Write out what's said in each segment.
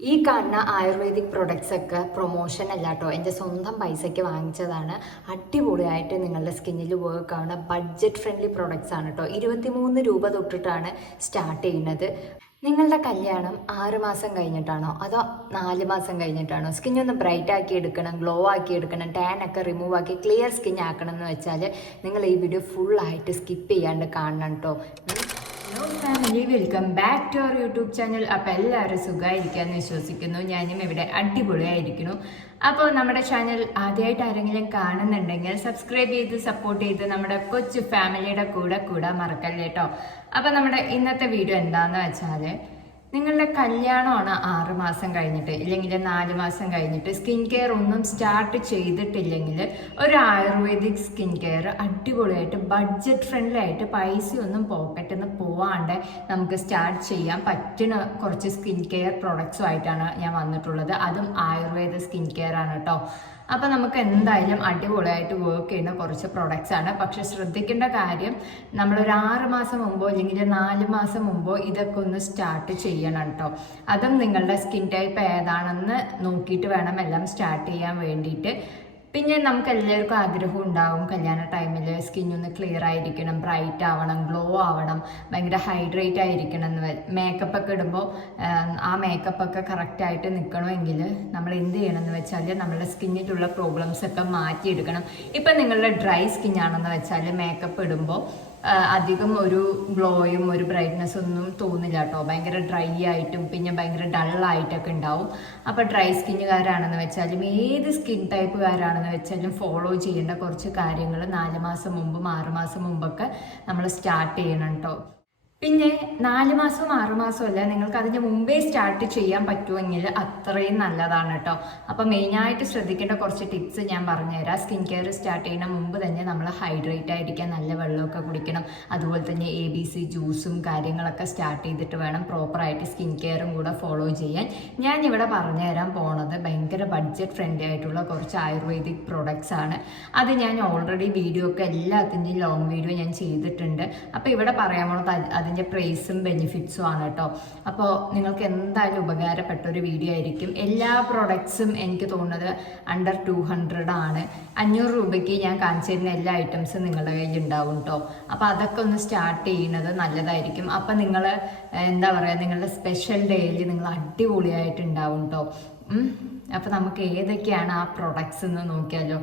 ഈ കാണുന്ന ayurvedic products ഒക്കെ പ്രൊമോഷൻ അല്ല കേട്ടോ, എൻ്റെ സ്വന്തം പൈസയ്ക്ക് വാങ്ങിച്ചതാണ്. അടിപൊളിയായിട്ട് നിങ്ങളുടെ സ്കിന്നിൽ വർക്ക് ആവുന്ന ബഡ്ജറ്റ് ഫ്രണ്ട്ലി പ്രൊഡക്ട്സ് ആണ് കേട്ടോ. 23 രൂപ തൊട്ടിട്ടാണ് സ്റ്റാർട്ട് ചെയ്യുന്നത്. നിങ്ങളുടെ കല്യാണം 6 മാസം കഴിഞ്ഞിട്ടാണോ അതോ 4 മാസം കഴിഞ്ഞിട്ടാണോ? സ്കിന്നൊന്ന് ബ്രൈറ്റ് ആക്കി എടുക്കണം, ഗ്ലോ ആക്കി എടുക്കണം, ടാൻ ഒക്കെ റിമൂവ് ആക്കി ക്ലിയർ സ്കിൻ ആക്കണം എന്ന് വെച്ചാൽ നിങ്ങൾ ഈ വീഡിയോ ഫുള്ളായിട്ട് സ്കിപ്പ് ചെയ്യാണ്ട് കാണണം കേട്ടോ. Hello family, welcome back to our YouTube channel. അപ്പോൾ എല്ലാവരും സുഖമായിരിക്കാമെന്ന് വിശ്വസിക്കുന്നു. ഞാനും ഇവിടെ അടിപൊളിയായിരിക്കുന്നു. അപ്പോൾ നമ്മുടെ ചാനൽ ആദ്യമായിട്ട് ആരെങ്കിലും കാണുന്നുണ്ടെങ്കിൽ സബ്സ്ക്രൈബ് ചെയ്ത് സപ്പോർട്ട് ചെയ്ത് നമ്മുടെ കൊച്ചു ഫാമിലിയുടെ കൂടെ കൂടാൻ മറക്കല്ലേ കേട്ടോ. അപ്പോൾ നമ്മുടെ ഇന്നത്തെ വീഡിയോ എന്താണെന്ന് വെച്ചാൽ, നിങ്ങളുടെ കല്യാണമാണ് 6 മാസം കഴിഞ്ഞിട്ട് ഇല്ലെങ്കിൽ 4 മാസം കഴിഞ്ഞിട്ട് സ്കിൻ കെയർ ഒന്നും സ്റ്റാർട്ട് ചെയ്തിട്ടില്ലെങ്കിൽ ഒരു ആയുർവേദിക് സ്കിൻ കെയർ അടിപൊളിയായിട്ട് ബഡ്ജറ്റ് ഫ്രണ്ട്ലി ആയിട്ട് പൈസയൊന്നും പോക്കറ്റിൽ നിന്ന് പോവാണ്ട് നമുക്ക് സ്റ്റാർട്ട് ചെയ്യാൻ പറ്റുന്ന കുറച്ച് സ്കിൻ കെയർ പ്രൊഡക്ട്സും ആയിട്ടാണ് ഞാൻ വന്നിട്ടുള്ളത്. അതും ആയുർവേദ സ്കിൻ കെയർ ആണ് കേട്ടോ. അപ്പോൾ നമുക്ക് എന്തായാലും അടിപൊളിയായിട്ട് വർക്ക് ചെയ്യുന്ന കുറച്ച് പ്രൊഡക്ട്സ് ആണ്. പക്ഷെ ശ്രദ്ധിക്കേണ്ട കാര്യം, നമ്മളൊരു 6 മാസം മുമ്പോ അല്ലെങ്കിൽ 4 മാസം മുമ്പോ ഇതൊക്കെ ഒന്ന് സ്റ്റാർട്ട് ചെയ്യണം കേട്ടോ. അതും നിങ്ങളുടെ സ്കിൻ ടൈപ്പ് ഏതാണെന്ന് നോക്കിയിട്ട് വേണം എല്ലാം സ്റ്റാർട്ട് ചെയ്യാൻ വേണ്ടിയിട്ട്. പിന്നെ നമുക്ക് എല്ലാവർക്കും ആഗ്രഹം ഉണ്ടാവും കല്യാണ ടൈമിൽ സ്കിന്നൊന്ന് ക്ലിയർ ആയിരിക്കണം, ബ്രൈറ്റ് ആവണം, ഗ്ലോ ആവണം, ഭയങ്കര ഹൈഡ്രേറ്റ് ആയിരിക്കണം എന്ന്. മേക്കപ്പ് ഒക്കെ ഇടുമ്പോൾ ആ മേക്കപ്പ് ഒക്കെ കറക്റ്റായിട്ട് നിൽക്കണമെങ്കിൽ നമ്മൾ എന്ത് ചെയ്യണമെന്ന് വെച്ചാൽ നമ്മളുടെ സ്കിന്നിലുള്ള പ്രോബ്ലംസ് ഒക്കെ മാറ്റിയെടുക്കണം. ഇപ്പം നിങ്ങളുടെ ഡ്രൈ സ്കിന്നാണെന്ന് വെച്ചാൽ മേക്കപ്പ് ഇടുമ്പോൾ അധികം ഒരു ഗ്ലോയും ഒരു ബ്രൈറ്റ്നെസ് ഒന്നും തോന്നില്ല കേട്ടോ. ഭയങ്കര ഡ്രൈ ആയിട്ടും പിന്നെ ഭയങ്കര ഡള്ളായിട്ടൊക്കെ ഉണ്ടാവും. അപ്പോൾ ഡ്രൈ സ്കിന്നുകാരാണെന്ന് വെച്ചാലും ഏത് സ്കിൻ ടൈപ്പുകാരാണെന്ന് വെച്ചാലും ഫോളോ ചെയ്യേണ്ട കുറച്ച് കാര്യങ്ങൾ 4 മാസം മുമ്പും 6 മാസം മുമ്പൊക്കെ നമ്മൾ സ്റ്റാർട്ട് ചെയ്യണം കേട്ടോ. പിന്നെ 4 മാസവും 6 മാസവും അല്ല, നിങ്ങൾക്ക് അതിന് മുമ്പേ സ്റ്റാർട്ട് ചെയ്യാൻ പറ്റുമെങ്കിൽ അത്രയും നല്ലതാണ് കേട്ടോ. അപ്പം മെയിനായിട്ട് ശ്രദ്ധിക്കേണ്ട കുറച്ച് ടിപ്സ് ഞാൻ പറഞ്ഞുതരാം. സ്കിൻ കെയർ സ്റ്റാർട്ട് ചെയ്യുന്ന മുമ്പ് തന്നെ നമ്മൾ ഹൈഡ്രേറ്റ് ആയിരിക്കാൻ നല്ല വെള്ളമൊക്കെ കുടിക്കണം. അതുപോലെ തന്നെ ABC ജ്യൂസും കാര്യങ്ങളൊക്കെ സ്റ്റാർട്ട് ചെയ്തിട്ട് വേണം പ്രോപ്പറായിട്ട് സ്കിൻ കെയറും കൂടെ ഫോളോ ചെയ്യാൻ. ഞാനിവിടെ പറഞ്ഞുതരാൻ പോണത് ഭയങ്കര ബഡ്ജറ്റ് ഫ്രണ്ട്ലി ആയിട്ടുള്ള കുറച്ച് ആയുർവേദിക് പ്രൊഡക്ട്സ് ആണ്. അത് ഞാൻ ഓൾറെഡി വീഡിയോ ഒക്കെ എല്ലാത്തിൻ്റെയും ലോങ് വീഡിയോ ഞാൻ ചെയ്തിട്ടുണ്ട്. അപ്പോൾ ഇവിടെ പറയാൻ പോണത് അതിൻ്റെ പ്രൈസും ബെനിഫിറ്റ്സും ആണ് കേട്ടോ. അപ്പോൾ നിങ്ങൾക്ക് എന്തായാലും ഉപകാരപ്പെട്ട ഒരു വീഡിയോ ആയിരിക്കും. എല്ലാ പ്രൊഡക്ട്സും എനിക്ക് തോന്നുന്നത് അണ്ടർ 200 ആണ്. 500 രൂപയ്ക്ക് ഞാൻ കാണിച്ചു തരുന്ന എല്ലാ ഐറ്റംസും നിങ്ങളുടെ കയ്യിൽ ഉണ്ടാവും കേട്ടോ. അപ്പോൾ അതൊക്കെ ഒന്ന് സ്റ്റാർട്ട് ചെയ്യുന്നത് നല്ലതായിരിക്കും. അപ്പം നിങ്ങൾ എന്താ പറയുക, നിങ്ങളുടെ സ്പെഷ്യൽ ഡേയിൽ നിങ്ങൾ അടിപൊളിയായിട്ടുണ്ടാവും കേട്ടോ. അപ്പോൾ നമുക്ക് ഏതൊക്കെയാണ് ആ പ്രൊഡക്ട്സ് എന്ന് നോക്കിയാലോ.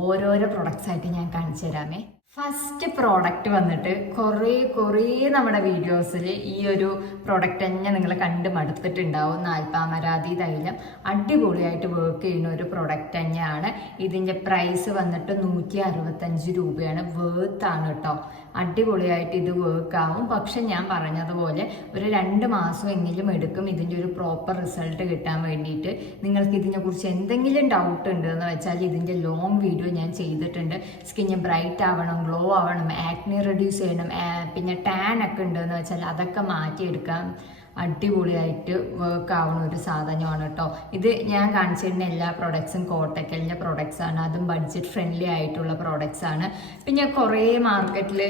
ഓരോരോ പ്രൊഡക്ട്സ് ആയിട്ട് ഞാൻ കാണിച്ചു തരാമേ. ഫസ്റ്റ് പ്രോഡക്റ്റ് വന്നിട്ട് കുറേ നമ്മുടെ വീഡിയോസിൽ ഈ ഒരു പ്രോഡക്റ്റ് തന്നെ നിങ്ങൾ കണ്ട് മടുത്തിട്ടുണ്ടാവും. നാൽപ്പാമരാതി തൈലം അടിപൊളിയായിട്ട് വർക്ക് ചെയ്യുന്ന ഒരു പ്രോഡക്റ്റ് തന്നെയാണ്. ഇതിൻ്റെ പ്രൈസ് വന്നിട്ട് 165 രൂപയാണ്. വേർത്താണ് കേട്ടോ. അടിപൊളിയായിട്ട് ഇത് വർക്ക് ആവും. പക്ഷെ ഞാൻ പറഞ്ഞതുപോലെ ഒരു 2 മാസം എങ്കിലും എടുക്കും ഇതിൻ്റെ ഒരു പ്രോപ്പർ റിസൾട്ട് കിട്ടാൻ വേണ്ടിയിട്ട്. നിങ്ങൾക്ക് ഇതിനെക്കുറിച്ച് എന്തെങ്കിലും ഡൗട്ട് ഉണ്ട് എന്ന് വെച്ചാൽ ഇതിൻ്റെ ലോങ് വീഡിയോ ഞാൻ ചെയ്തിട്ടുണ്ട്. സ്കിന്ന് ബ്രൈറ്റ് ആവണം, ഗ്ലോ ആവണം, ആക്നെ റെഡ്യൂസ് ചെയ്യണം, പിന്നെ ടാൻ ഒക്കെ ഉണ്ടെന്ന് വെച്ചാൽ അതൊക്കെ മാറ്റിയെടുക്കാൻ അടിപൊളിയായിട്ട് വർക്ക് ആവുന്ന ഒരു സാധനമാണ് കേട്ടോ. ഇത് ഞാൻ കാണിച്ചിരുന്ന എല്ലാ പ്രൊഡക്ട്സും കോട്ടക്കലിൻ്റെ പ്രൊഡക്ട്സ് ആണ്. അതും ബഡ്ജറ്റ് ഫ്രണ്ട്ലി ആയിട്ടുള്ള പ്രൊഡക്ട്സ് ആണ്. പിന്നെ കുറേ മാർക്കറ്റിൽ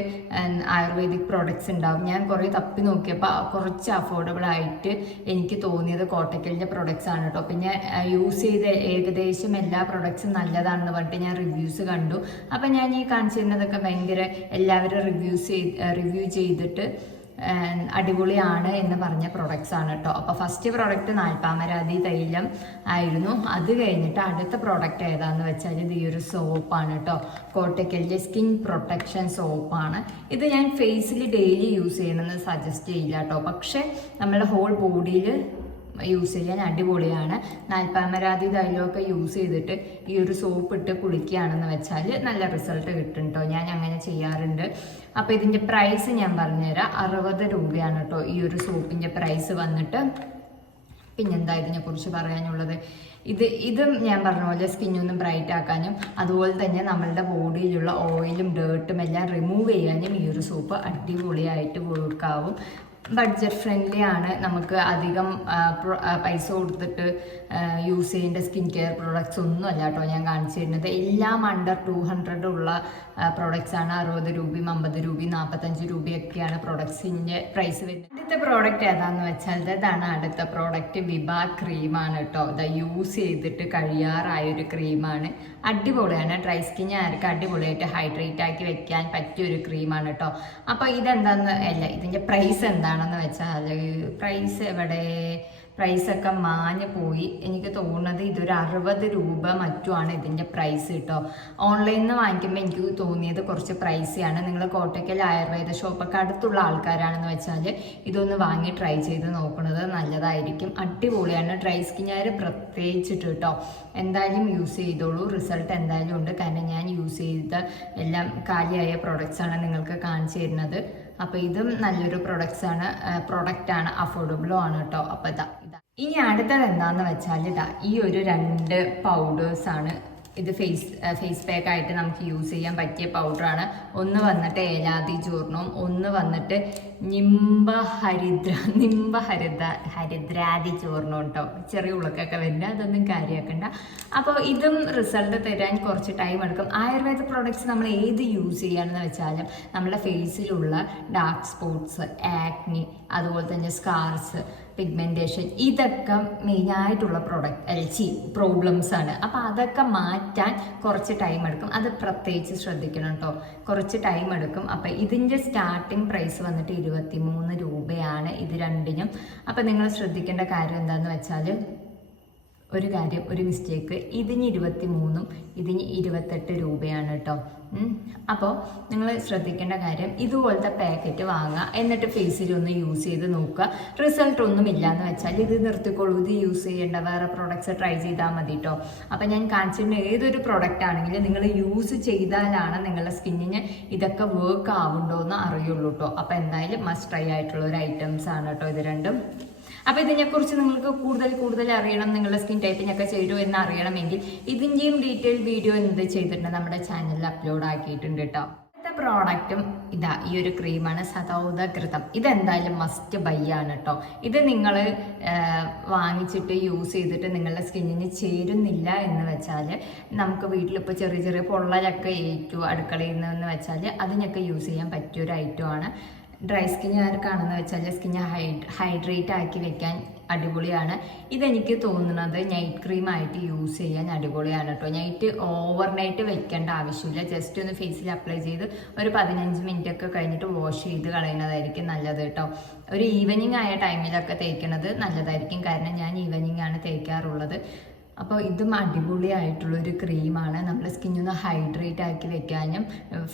ആയുർവേദിക് പ്രൊഡക്ട്സ് ഉണ്ടാവും. ഞാൻ കുറേ തപ്പി നോക്കിയപ്പോൾ കുറച്ച് അഫോർഡബിൾ ആയിട്ട് എനിക്ക് തോന്നിയത് കോട്ടക്കലിൻ്റെ പ്രൊഡക്ട്സ് ആണ് കേട്ടോ. പിന്നെ യൂസ് ചെയ്ത ഏകദേശം എല്ലാ പ്രൊഡക്ട്സും നല്ലതാണെന്ന് പറഞ്ഞിട്ട് ഞാൻ റിവ്യൂസ് കണ്ടു. അപ്പം ഞാൻ ഈ കാണിച്ചിരുന്നതൊക്കെ ഭയങ്കര എല്ലാവരും റിവ്യൂ ചെയ്തിട്ട് അടിപൊളിയാണ് എന്ന് പറഞ്ഞ പ്രൊഡക്ട്സ് ആണ് കേട്ടോ. അപ്പോൾ ഫസ്റ്റ് പ്രോഡക്റ്റ് നാൽപ്പാമരാതി തൈലം ആയിരുന്നു. അത് കഴിഞ്ഞിട്ട് അടുത്ത പ്രോഡക്റ്റ് ഏതാന്ന് വെച്ചാൽ ഇത് ഈ ഒരു സോപ്പാണ് കേട്ടോ. കോട്ടക്കലിൻ്റെ സ്കിൻ പ്രൊട്ടക്ഷൻ സോപ്പാണ്. ഇത് ഞാൻ ഫേസിൽ ഡെയിലി യൂസ് ചെയ്യണമെന്ന് സജസ്റ്റ് ചെയ്യില്ല കേട്ടോ. പക്ഷെ നമ്മുടെ ഹോൾ ബോഡിയിൽ യൂസ് ചെയ്യാൻ അടിപൊളിയാണ്. നാൽപ്പാമരാതി തൈലമൊക്കെ യൂസ് ചെയ്തിട്ട് ഈ ഒരു സോപ്പ് ഇട്ട് കുളിക്കുകയാണെന്ന് വെച്ചാൽ നല്ല റിസൾട്ട് കിട്ടും കേട്ടോ. ഞാൻ അങ്ങനെ ചെയ്യാറുണ്ട്. അപ്പോൾ ഇതിൻ്റെ പ്രൈസ് ഞാൻ പറഞ്ഞുതരാം. 60 രൂപയാണ് കേട്ടോ ഈ ഒരു സോപ്പിൻ്റെ പ്രൈസ് വന്നിട്ട്. പിന്നെന്താ ഇതിനെക്കുറിച്ച് പറയാനുള്ളത്, ഇതും ഞാൻ പറഞ്ഞ പോലെ സ്കിന്നൊന്നും ബ്രൈറ്റ് ആക്കാനും അതുപോലെ തന്നെ നമ്മളുടെ ബോഡിയിലുള്ള ഓയിലും ഡേർട്ടും എല്ലാം റിമൂവ് ചെയ്യാനും ഈ ഒരു സോപ്പ് അടിപൊളിയായിട്ട് വർക്കാവും. ബഡ്ജറ്റ് ഫ്രണ്ട്ലി ആണ്. നമുക്ക് അധികം പൈസ കൊടുത്തിട്ട് യൂസ് ചെയ്യേണ്ട സ്കിൻ കെയർ പ്രോഡക്റ്റ്സ് ഒന്നും അല്ല കേട്ടോ ഞാൻ കാണിച്ചു തരുന്നത്. എല്ലാം അണ്ടർ 200 ഉള്ള പ്രോഡക്റ്റ്സ് ആണ്. 60 രൂപയും 50 രൂപയും 45 രൂപയൊക്കെയാണ് പ്രോഡക്ട്സിൻ്റെ പ്രൈസ് വരുന്നത്. അടുത്ത പ്രോഡക്റ്റ് ഏതാന്ന് വെച്ചാൽ ഇതാണ് അടുത്ത പ്രോഡക്റ്റ്. വിബ ക്രീമാണ് കേട്ടോ. ഇത് യൂസ് ചെയ്തിട്ട് കഴിയാറായൊരു ക്രീമാണ്. അടിപൊളിയാണ്. ഡ്രൈ സ്കിന്നുകാർക്ക് അടിപൊളിയായിട്ട് ഹൈഡ്രേറ്റ് ആക്കി വെക്കാൻ പറ്റിയൊരു ക്രീമാണ് കേട്ടോ. അപ്പോൾ ഇതെന്താന്ന് അല്ല ഇതിൻ്റെ പ്രൈസ് എന്താണെന്ന് വെച്ചാൽ പ്രൈസ് എവിടെ, പ്രൈസൊക്കെ മാഞ്ഞു പോയി. എനിക്ക് തോന്നുന്നത് ഇതൊരു 60 രൂപ മറ്റുമാണ് ഇതിൻ്റെ പ്രൈസ് കേട്ടോ. ഓൺലൈനിൽ നിന്ന് വാങ്ങിക്കുമ്പോൾ എനിക്ക് തോന്നിയത് കുറച്ച് പ്രൈസിയാണ്. നിങ്ങൾ കോട്ടയ്ക്കൽ ആയുർവേദ ഷോപ്പൊക്കെ അടുത്തുള്ള ആൾക്കാരാണെന്ന് വെച്ചാൽ ഇതൊന്ന് വാങ്ങി ട്രൈ ചെയ്ത് നോക്കുന്നത് നല്ലതായിരിക്കും. അടിപൊളിയാണ്. ഡ്രൈ സ്കിന്നുകാർ പ്രത്യേകിച്ചിട്ട് കേട്ടോ എന്തായാലും യൂസ് ചെയ്തോളൂ. റിസൾട്ട് എന്തായാലും ഉണ്ട്. കാരണം ഞാൻ യൂസ് ചെയ്ത എല്ലാം കാലിയായ പ്രോഡക്റ്റ്സാണ് നിങ്ങൾക്ക് കാണിച്ചു തരുന്നത്. അപ്പോൾ ഇതും നല്ലൊരു പ്രൊഡക്റ്റാണ്, അഫോർഡബിളും ആണ് കേട്ടോ. അപ്പോൾ ഇനി അടുത്തത് എന്താണെന്ന് വെച്ചാൽ ഈ ഒരു 2 പൗഡേഴ്സാണ്. ഇത് ഫേസ് പാക്ക് ആയിട്ട് നമുക്ക് യൂസ് ചെയ്യാൻ പറ്റിയ പൗഡറാണ്. ഒന്ന് വന്നിട്ട് ഏലാദി ചൂർണവും ഒന്ന് വന്നിട്ട് ഹരിദ്രാദി ചൂർണം കേട്ടോ. ചെറിയ ഉളക്കൊക്കെ വരുന്നുണ്ട്, അതൊന്നും കാര്യമാക്കണ്ട. അപ്പോൾ ഇതും റിസൾട്ട് തരാൻ കുറച്ച് ടൈം എടുക്കും. ആയുർവേദ പ്രോഡക്റ്റ്സ് നമ്മൾ ഏത് യൂസ് ചെയ്യാണെന്ന് വെച്ചാലും നമ്മുടെ ഫേസിലുള്ള ഡാർക്ക് സ്പോട്ട്സ്, ആക്നി, അതുപോലെ തന്നെ സ്കാർസ്, പിഗ്മെൻറ്റേഷൻ, ഇതൊക്കെ മെയിനായിട്ടുള്ള പ്രോബ്ലംസ് ആണ്. അപ്പോൾ അതൊക്കെ മാറ്റാൻ കുറച്ച് ടൈം എടുക്കും. അത് പ്രത്യേകിച്ച് ശ്രദ്ധിക്കണം കേട്ടോ. കുറച്ച് ടൈം എടുക്കും. അപ്പോൾ ഇതിൻ്റെ സ്റ്റാർട്ടിങ് പ്രൈസ് വന്നിട്ട് 23 രൂപയാണ് ഇത് രണ്ടിനും. അപ്പോൾ നിങ്ങൾ ശ്രദ്ധിക്കേണ്ട കാര്യം എന്താണെന്ന് വെച്ചാൽ ഒരു മിസ്റ്റേക്ക്, ഇതിന് 23ഉം ഇതിന് 28 രൂപയാണ് കേട്ടോ. അപ്പോൾ നിങ്ങൾ ശ്രദ്ധിക്കേണ്ട കാര്യം ഇതുപോലത്തെ പാക്കറ്റ് വാങ്ങുക, എന്നിട്ട് ഫേസിൽ ഒന്ന് യൂസ് ചെയ്ത് നോക്കുക. റിസൾട്ട് ഒന്നും ഇല്ലയെന്ന് വെച്ചാൽ ഇത് നിർത്തിക്കോളൂ. ഇത് യൂസ് ചെയ്യേണ്ട, വേറെ പ്രോഡക്റ്റ്സ് ട്രൈ ചെയ്താൽ മതി കേട്ടോ. അപ്പോൾ ഞാൻ കാണിച്ചിരുന്ന ഏതൊരു പ്രോഡക്റ്റ് ആണെങ്കിലും നിങ്ങൾ യൂസ് ചെയ്താലാണ് നിങ്ങളുടെ സ്കിന്നിന് ഇതൊക്കെ വർക്ക് ആവുന്നുണ്ടോ എന്ന് അറിയുള്ളൂ കേട്ടോ. അപ്പോൾ എന്തായാലും മസ്റ്റ് ട്രൈ ആയിട്ടുള്ള ഒരു ഐറ്റംസ് ആണ് കേട്ടോ ഇത് രണ്ടും. അപ്പോൾ ഇതിനെക്കുറിച്ച് നിങ്ങൾക്ക് കൂടുതൽ അറിയണം, നിങ്ങളുടെ സ്കിൻ ടൈപ്പിനൊക്കെ ചെയ്തു എന്ന് അറിയണമെങ്കിൽ ഇതിൻ്റെയും ഡീറ്റെയിൽ വീഡിയോ എന്ത് ചെയ്തിട്ടുണ്ട് നമ്മുടെ ചാനലിൽ അപ്ലോഡ് ആക്കിയിട്ടുണ്ട് കേട്ടോ. അടുത്ത പ്രോഡക്റ്റും ഈ ഒരു ക്രീമാണ്, സതൗദകൃതം. ഇതെന്തായാലും മസ്റ്റ് ബൈ ആണ് കേട്ടോ. ഇത് നിങ്ങൾ വാങ്ങിച്ചിട്ട് യൂസ് ചെയ്തിട്ട് നിങ്ങളുടെ സ്കിന്നിന് ചേരുന്നില്ല എന്ന് വെച്ചാൽ നമുക്ക് വീട്ടിലിപ്പോൾ ചെറിയ പൊള്ളലൊക്കെ ഏറ്റു അടുക്കളയിൽ നിന്ന് വെച്ചാൽ അതിനൊക്കെ യൂസ് ചെയ്യാൻ പറ്റിയൊരു ഐറ്റമാണ്. ഡ്രൈ സ്കിന്നുകാർക്കാണെന്ന് വെച്ചാൽ സ്കിന്ന് ഹൈഡ്രേറ്റ് ആക്കി വെക്കാൻ അടിപൊളിയാണ്. ഇതെനിക്ക് തോന്നുന്നത് നൈറ്റ് ക്രീമായിട്ട് യൂസ് ചെയ്യാൻ അടിപൊളിയാണ് കേട്ടോ. നൈറ്റ് ഓവർനൈറ്റ് വെക്കേണ്ട ആവശ്യമില്ല. ജസ്റ്റ് ഒന്ന് ഫേസിൽ അപ്ലൈ ചെയ്ത് ഒരു 15 മിനിറ്റ് ഒക്കെ കഴിഞ്ഞിട്ട് വാഷ് ചെയ്ത് കളയുന്നതായിരിക്കും നല്ലത് കേട്ടോ. ഒരു ഈവനിങ് ആയ ടൈമിലൊക്കെ തേക്കുന്നത് നല്ലതായിരിക്കും. കാരണം ഞാൻ ഈവനിങ് ആണ് തേക്കാറുള്ളത്. അപ്പോൾ ഇതും അടിപൊളിയായിട്ടുള്ളൊരു ക്രീമാണ്. നമ്മുടെ സ്കിന്നൊന്ന് ഹൈഡ്രേറ്റ് ആക്കി വെക്കാനും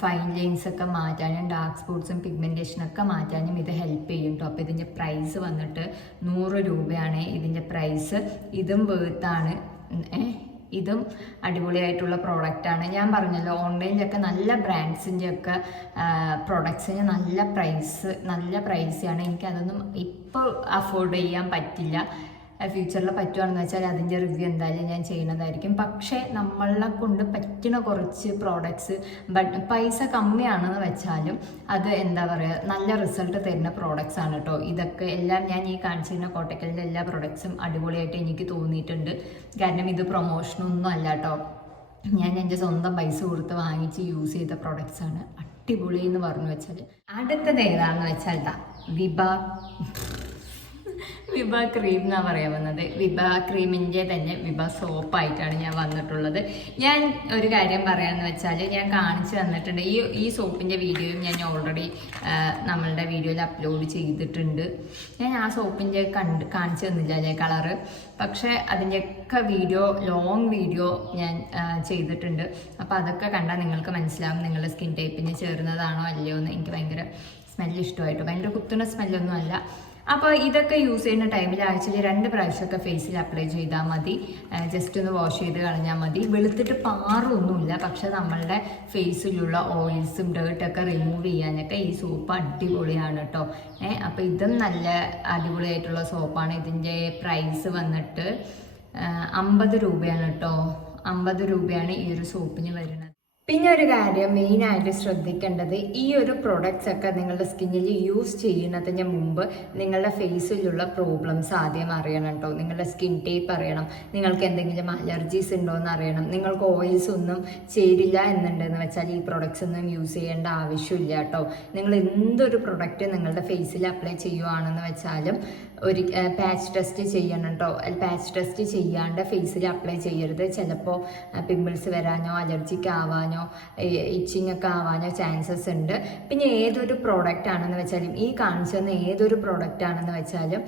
ഫൈൻ ലൈൻസ് ഒക്കെ മാറ്റാനും ഡാർക്ക് സ്പോട്ട്സും പിഗ്മെൻറ്റേഷനൊക്കെ മാറ്റാനും ഇത് ഹെൽപ്പ് ചെയ്യും കേട്ടോ. അപ്പോൾ ഇതിൻ്റെ പ്രൈസ് വന്നിട്ട് 100 രൂപയാണ് ഇതിൻ്റെ പ്രൈസ്. ഇതും വേർത്താണ്. ഇതും അടിപൊളിയായിട്ടുള്ള പ്രോഡക്റ്റാണ്. ഞാൻ പറഞ്ഞല്ലോ ഓൺലൈനിലൊക്കെ നല്ല ബ്രാൻഡ്സിൻ്റെ ഒക്കെ പ്രോഡക്ട്സിന് നല്ല പ്രൈസാണ്. എനിക്കതൊന്നും ഇപ്പോൾ അഫോർഡ് ചെയ്യാൻ പറ്റില്ല. ഫ്യൂച്ചറിൽ പറ്റുകയാണെന്ന് വെച്ചാൽ അതിൻ്റെ റിവ്യൂ എന്തായാലും ഞാൻ ചെയ്യുന്നതായിരിക്കും. പക്ഷേ നമ്മളെ കൊണ്ട് പറ്റുന്ന കുറച്ച് പ്രോഡക്ട്സ് പൈസ കമ്മിയാണെന്ന് വെച്ചാലും അത് എന്താ പറയുക നല്ല റിസൾട്ട് തരുന്ന പ്രോഡക്ട്സ് ആണ് കേട്ടോ. ഇതൊക്കെ എല്ലാം ഞാൻ ഈ കാണിച്ചിരുന്ന കോട്ടക്കലിൻ്റെ എല്ലാ പ്രോഡക്ട്സും അടിപൊളിയായിട്ട് എനിക്ക് തോന്നിയിട്ടുണ്ട്. കാരണം ഇത് പ്രൊമോഷനൊന്നും അല്ല കേട്ടോ. ഞാൻ എൻ്റെ സ്വന്തം പൈസ കൊടുത്ത് വാങ്ങിച്ച് യൂസ് ചെയ്ത പ്രോഡക്ട്സ് ആണ്. അടിപൊളി എന്ന് പറഞ്ഞു വെച്ചാൽ അടുത്തത് ഏതാണെന്ന് വെച്ചാൽ വിബ ക്രീം എന്നാണ് പറയാൻ വന്നത്. വിബ ക്രീമിൻ്റെ തന്നെ വിബ സോപ്പായിട്ടാണ് ഞാൻ വന്നിട്ടുള്ളത്. ഞാൻ ഒരു കാര്യം പറയാമെന്ന് വെച്ചാൽ ഞാൻ കാണിച്ചു തന്നിട്ടുണ്ട്. ഈ സോപ്പിൻ്റെ വീഡിയോയും ഞാൻ ഓൾറെഡി നമ്മളുടെ വീഡിയോയിൽ അപ്ലോഡ് ചെയ്തിട്ടുണ്ട്. ഞാൻ ആ സോപ്പിൻ്റെ കാണിച്ചു തന്നില്ല അല്ലേ കളറ്. പക്ഷേ അതിൻ്റെയൊക്കെ ലോങ് വീഡിയോ ഞാൻ ചെയ്തിട്ടുണ്ട്. അപ്പോൾ അതൊക്കെ കണ്ടാൽ നിങ്ങൾക്ക് മനസ്സിലാവും നിങ്ങളുടെ സ്കിൻ ടൈപ്പിന് ചേർന്നതാണോ അല്ലയോ എന്ന്. എനിക്ക് ഭയങ്കര സ്മെല്ല് ഇഷ്ടമായിട്ട്, ഭയങ്കര കുത്തുന്ന സ്മെല്ലൊന്നും അല്ല. അപ്പോൾ ഇതൊക്കെ യൂസ് ചെയ്യുന്ന ടൈമിൽ ആഴ്ചയിൽ 2 പ്രാവശ്യമൊക്കെ ഫേസിൽ അപ്ലൈ ചെയ്താൽ മതി. ജസ്റ്റ് ഒന്ന് വാഷ് ചെയ്ത് കളഞ്ഞാൽ മതി. വെളുത്തിട്ട് പാറൊന്നുമില്ല. പക്ഷെ നമ്മളുടെ ഫേസിലുള്ള ഓയിൽസും ഡേർട്ടൊക്കെ റിമൂവ് ചെയ്യാനൊക്കെ ഈ സോപ്പ് അടിപൊളിയാണ് കേട്ടോ. അപ്പോൾ ഇതും നല്ല അടിപൊളിയായിട്ടുള്ള സോപ്പാണ്. ഇതിൻ്റെ പ്രൈസ് വന്നിട്ട് 50 രൂപയാണ് കേട്ടോ. 50 രൂപയാണ് ഈ ഒരു സോപ്പിന് വരുന്നത്. പിന്നെ ഒരു കാര്യം മെയിനായിട്ട് ശ്രദ്ധിക്കേണ്ടത്, ഈ ഒരു പ്രൊഡക്ട്സ് ഒക്കെ നിങ്ങളുടെ സ്കിന്നിൽ യൂസ് ചെയ്യുന്നതിന് മുമ്പ് നിങ്ങളുടെ ഫേസിലുള്ള പ്രോബ്ലംസ് ആദ്യം അറിയണം കേട്ടോ. നിങ്ങളുടെ സ്കിൻ ടൈപ്പ് അറിയണം, നിങ്ങൾക്ക് എന്തെങ്കിലും അലർജീസ് ഉണ്ടോ എന്ന് അറിയണം. നിങ്ങൾക്ക് ഓയിൽസ് ഒന്നും ചേരില്ല എന്നുണ്ടെന്ന് വെച്ചാൽ ഈ പ്രൊഡക്ട്സ് ഒന്നും യൂസ് ചെയ്യേണ്ട ആവശ്യമില്ല കേട്ടോ. നിങ്ങൾ എന്തൊരു പ്രൊഡക്റ്റ് നിങ്ങളുടെ ഫേസിൽ അപ്ലൈ ചെയ്യുവാണെന്ന് വെച്ചാലും ഒരു പാച്ച് ടെസ്റ്റ് ചെയ്യണം കേട്ടോ. പാച്ച് ടെസ്റ്റ് ചെയ്യാണ്ട് ഫേസിൽ അപ്ലൈ ചെയ്യരുത്. ചിലപ്പോൾ പിമ്പിൾസ് വരാനോ അലർജിക്ക് ആവാനോ ഇച്ചിങ് ഒക്കെ ആവാനോ ചാൻസസ് ഉണ്ട്. പിന്നെ ഏതൊരു പ്രോഡക്റ്റ് ആണെന്ന് വെച്ചാലും, ഈ കാണിച്ചെന്ന ഏതൊരു പ്രോഡക്റ്റ് ആണെന്ന് വെച്ചാലും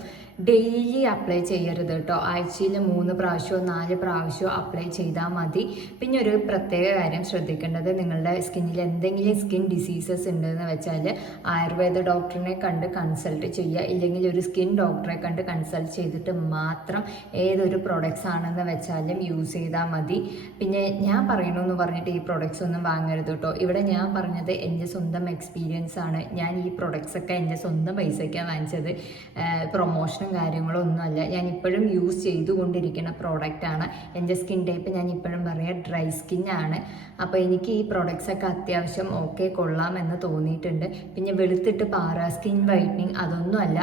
ഡെയിലി അപ്ലൈ ചെയ്യരുത് കേട്ടോ. ആഴ്ചയിൽ 3 പ്രാവശ്യമോ 4 പ്രാവശ്യമോ അപ്ലൈ ചെയ്താൽ മതി. പിന്നെ ഒരു പ്രത്യേക കാര്യം ശ്രദ്ധിക്കേണ്ടത്, നിങ്ങളുടെ സ്കിന്നിൽ എന്തെങ്കിലും സ്കിൻ ഡിസീസസ് ഉണ്ടെന്ന് വെച്ചാൽ ആയുർവേദ ഡോക്ടറിനെ കണ്ട് കൺസൾട്ട് ചെയ്യുക. ഇല്ലെങ്കിൽ ഒരു സ്കിൻ ഡോക്ടറെ കണ്ട് കൺസൾട്ട് ചെയ്തിട്ട് മാത്രം ഏതൊരു പ്രൊഡക്ട്സ് ആണെന്ന് വെച്ചാലും യൂസ് ചെയ്താൽ മതി. പിന്നെ ഞാൻ പറയണമെന്ന് പറഞ്ഞിട്ട് ഈ പ്രൊഡക്ട്സ് ഒന്നും വാങ്ങരുത് കേട്ടോ. ഇവിടെ ഞാൻ പറഞ്ഞത് എൻ്റെ സ്വന്തം എക്സ്പീരിയൻസ് ആണ്. ഞാൻ ഈ പ്രൊഡക്ട്സ് ഒക്കെ എൻ്റെ സ്വന്തം പൈസയ്ക്കാണ് വാങ്ങിച്ചത്. പ്രൊമോഷനും കാര്യങ്ങളും ഒന്നുമല്ല. ഞാൻ ഇപ്പോഴും യൂസ് ചെയ്തുകൊണ്ടിരിക്കുന്ന പ്രോഡക്റ്റാണ്. എൻ്റെ സ്കിൻ ടൈപ്പ് ഞാൻ ഇപ്പോഴും പറയാം ഡ്രൈ സ്കിന്നാണ്. അപ്പോൾ എനിക്ക് ഈ പ്രൊഡക്ട്സ് ഒക്കെ അത്യാവശ്യം ഓക്കെ കൊള്ളാമെന്ന് തോന്നിയിട്ടുണ്ട്. പിന്നെ വെളുത്തിട്ട് പാറ സ്കിൻ വൈറ്റനിങ് അതൊന്നുമല്ല.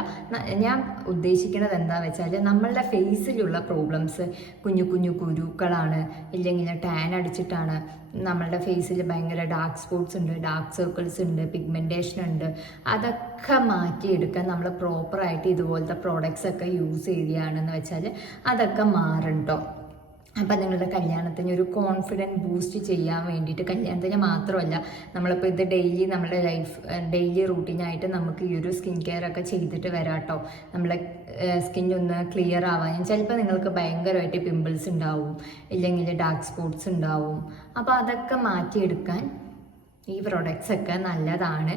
ഞാൻ ഉദ്ദേശിക്കുന്നത് എന്താണെന്ന് വെച്ചാൽ, നമ്മളുടെ ഫേസിലുള്ള പ്രോബ്ലംസ് കുഞ്ഞു കുഞ്ഞു കുരുക്കളാണ്, ഇല്ലെങ്കിൽ ടാൻ അടിച്ചിട്ടാണ്, നമ്മളുടെ ഫേസിൽ ഭയങ്കര ഡാർക്ക് സ്പോട്ട്സ് ഉണ്ട്, ഡാർക്ക് സർക്കിൾസ് ഉണ്ട്, പിഗ്മെൻറ്റേഷൻ ഉണ്ട്, അതൊക്കെ മാറ്റിയെടുക്കാൻ നമ്മൾ പ്രോപ്പറായിട്ട് ഇതുപോലത്തെ പ്രോഡക്ട്സ് ഒക്കെ യൂസ് ചെയ്യുകയാണെന്ന് വെച്ചാൽ അതൊക്കെ മാറും കേട്ടോ. അപ്പം നിങ്ങളുടെ കല്യാണത്തിന് ഒരു കോൺഫിഡൻറ്റ് ബൂസ്റ്റ് ചെയ്യാൻ വേണ്ടിയിട്ട്, കല്യാണത്തിന് മാത്രമല്ല, നമ്മളിപ്പോൾ ഇത് നമ്മുടെ ഡെയിലി റൂട്ടീനായിട്ട് നമുക്ക് ഈ ഒരു സ്കിൻ കെയർ ഒക്കെ ചെയ്തിട്ട് വരാം കേട്ടോ. നമ്മളെ സ്കിന്നൊന്ന് ക്ലിയർ ആവാനും, ചിലപ്പോൾ നിങ്ങൾക്ക് ഭയങ്കരമായിട്ട് പിമ്പിൾസ് ഉണ്ടാവും, ഇല്ലെങ്കിൽ ഡാർക്ക് സ്പോട്ട്സ് ഉണ്ടാവും. അപ്പോൾ അതൊക്കെ മാറ്റിയെടുക്കാൻ ഈ പ്രൊഡക്ട്സ് ഒക്കെ നല്ലതാണ്.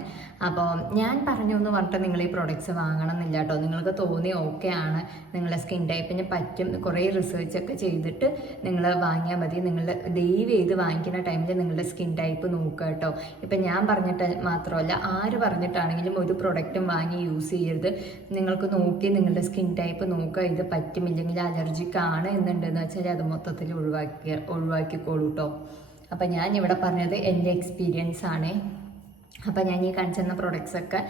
അപ്പോൾ ഞാൻ പറഞ്ഞു എന്ന് പറഞ്ഞിട്ട് നിങ്ങൾ ഈ പ്രൊഡക്ട്സ് വാങ്ങണം എന്നില്ല കേട്ടോ. നിങ്ങൾക്ക് തോന്നി ഓക്കെ ആണ്, നിങ്ങളുടെ സ്കിൻ ടൈപ്പിന് പറ്റും, കുറേ റിസർച്ചൊക്കെ ചെയ്തിട്ട് നിങ്ങൾ വാങ്ങിയാൽ മതി. നിങ്ങൾ ദയവ് ചെയ്ത് വാങ്ങിക്കുന്ന ടൈമിൽ നിങ്ങളുടെ സ്കിൻ ടൈപ്പ് നോക്കുക കേട്ടോ. ഇപ്പം ഞാൻ പറഞ്ഞിട്ട് മാത്രമല്ല, ആര് പറഞ്ഞിട്ടാണെങ്കിലും ഒരു പ്രൊഡക്റ്റും വാങ്ങി യൂസ് ചെയ്യരുത്. നിങ്ങൾക്ക് നോക്കി നിങ്ങളുടെ സ്കിൻ ടൈപ്പ് നോക്കുക. ഇത് പറ്റുമില്ലെങ്കിൽ അലർജിക്കാണ് എന്നുണ്ടെന്ന് വെച്ചാൽ അത് മൊത്തത്തിൽ ഒഴിവാക്കിക്കോളൂ കേട്ടോ. അപ്പം ഞാൻ ഇവിടെ പറഞ്ഞത് എൻ്റെ എക്സ്പീരിയൻസ് ആണ്. അപ്പം ഞാൻ ഈ കാണിച്ചെന്ന പ്രൊഡക്ട്സൊക്കെ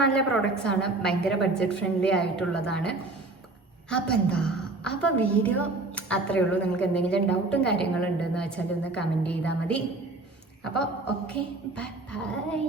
നല്ല പ്രൊഡക്ട്സ് ആണ്, ഭയങ്കര ബഡ്ജറ്റ് ഫ്രണ്ട്ലി ആയിട്ടുള്ളതാണ്. അപ്പം വീഡിയോ അത്രയേ ഉള്ളൂ. നിങ്ങൾക്ക് എന്തെങ്കിലും ഡൗട്ടും കാര്യങ്ങളുണ്ടെന്ന് വെച്ചാൽ ഒന്ന് കമൻറ്റ് ചെയ്താൽ മതി. അപ്പോൾ ഓക്കെ, ബൈ ബൈ.